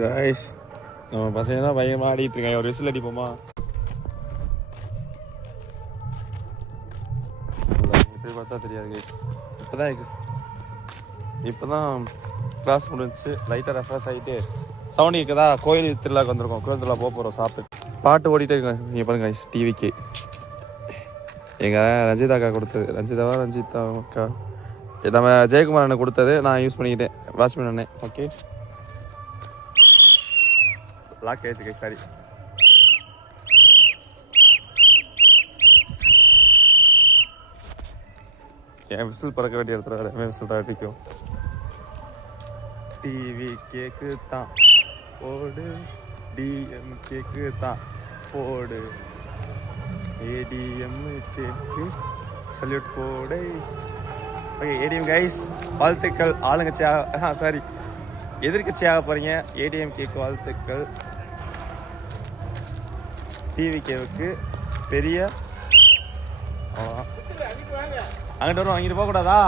Guys நம்ம பசங்க தான் பயங்கரமாக ஆடிட்டு இருக்காங்க. ஒரு விசில் அடிப்போமா? போய் பார்த்தா தெரியாது கைஸ். இப்போதான் கிளாஸ் முடிஞ்சிச்சு. லைட்டாக ரெஃப்ரெஷ் ஆகிட்டு சவுண்ட் கேட்குதா? கோயில் திருவிழாக்கு வந்திருக்கோம். கோயில் திருவிழா போக போகிறோம். சாப்பிட்டு பாட்டு ஓடிட்டே இருக்கேன். நீங்கள் பாருங்க கைஸ், டிவிக்கு எங்கள் ரஞ்சிதா அக்கா கொடுத்தது. ரஞ்சிதா அக்கா நம்ம ஜெயக்குமார் அண்ணன் கொடுத்தது. நான் யூஸ் பண்ணிக்கிட்டேன். வாட்ச்மேன் அண்ணன். ஓகே, லாக் ஆயிடுச்சு கைஸ், சாரி. என் விசில் பறக்க வேண்டிய இடத்துல வேறு என் விசில் தான் அடிக்கும். டிவி கேக்கு தான் போடு, டிஎம் கேக்கு தான் போடு, ஏடிஎம் கேக்கு சல்யூட் போடு. ஓகே, ஏடிஎம் கைஸ் வாழ்த்துக்கள். ஆளுங்கட்சியாக சாரி எதிர்கட்சியாக போகிறீங்க. ஏடிஎம் கேக்கு வாழ்த்துக்கள். டிவிகேவுக்கு பெரிய அங்கிட்ட வரும். அங்கிட்டு போகக்கூடாதா?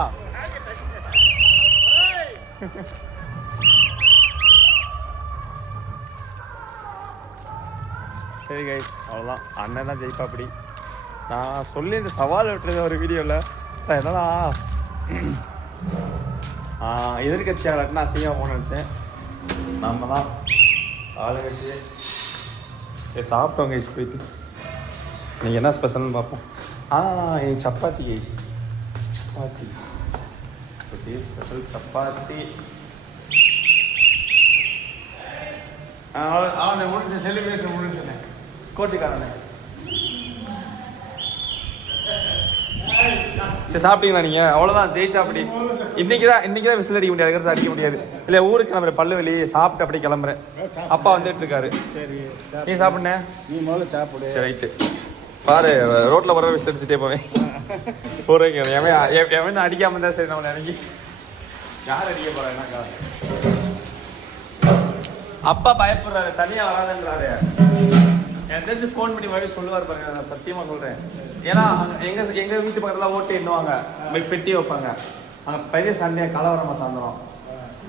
சரி கைஸ், அவ்வளோதான். அண்ணன் தான் ஜெயிப்பா. அப்படி நான் சொல்லி இந்த சவால் விட்டுறது ஒரு வீடியோவில். என்னடா எதிர்கட்சியாக நான் செய்ய போகணும்னு நினச்சேன். நம்ம தான் ஆளுங்கட்சி. சாப்பிட்டோம் கைஸ். போயிட்டு நீங்கள் என்ன ஸ்பெஷல்னு பார்ப்போம். என் சப்பாத்தி கைஸ், சப்பாத்தி ஸ்பெஷல் சப்பாத்தி. முடிஞ்ச செலிப்ரேஷன் முடிஞ்சுண்ணே. கோச்சிக்காரண்ணே சரி சாப்பிட்டீங்களா நீங்கள்? அவ்வளோதான், ஜெயிச்சா. அப்படி இன்னைக்கு தான் விசில் அடிக்க முடியாது, இருக்கிறது அடிக்க முடியாது. இல்லை, ஊருக்கு கிளம்புற பல்லு வெளியே சாப்பிட்டு அப்படி கிளம்புறேன். அப்பா வந்துட்டு இருக்காரு. நீ சாப்பிடுனே, நீ முதல்ல சாப்பிடு. சரி ரைட்டு. பாரு, ரோட்டில் போகிற விசில் அடிச்சுட்டே போவேன். போகிறேங்க எவன் அடிக்காம இருந்தா சரி. நம்ம நினைக்கி யார் அடிக்க போகிறாங்கன்னாக்கா அப்பா பயப்படுறாரு, தனியாக வராதுன்றாரு. எனக்கு தெரிஞ்சு ஃபோன் பண்ணி மாதிரி சொல்லுவார் பாருங்க. நான் சத்தியமாக சொல்கிறேன். ஏன்னா எங்கள் வீட்டு பக்கத்தில் ஓட்டு எண்ணுவாங்க, பெட்டி வைப்பாங்க. அங்கே பெரிய சண்டையாக கலவரமாக சாயந்தரம்.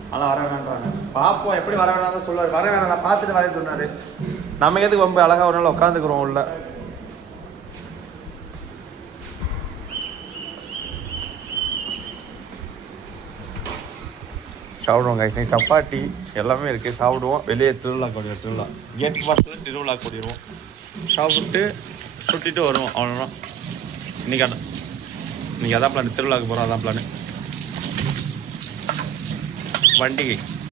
அதெல்லாம் வர வேணான்றாங்க. பார்ப்போம், எப்படி வர வேணாம் தான் சொல்லுவார். வர வேணாம், நான் பார்த்துட்டு வரேன்னு சொன்னார். நம்ம எதுக்கு ரொம்ப அழகாக ஒரு நாள் உட்காந்துக்கிறோம் உள்ள. சாப்பிடுவோம் கைஸ். சப்பாத்தி எல்லாமே இருக்குது, சாப்பிடுவோம். வெளியே திருவிழா கூடிய திருவிழா கேட் வாசல் திருவிழா கூடிடுவோம். சாப்பிட்டு சுட்டிட்டு வருவோம். அவ்வளோதான் இன்னைக்கு அதான் பிளான். திருவிழாவுக்கு போகிறோம், அதான் பிளான். வண்டிகை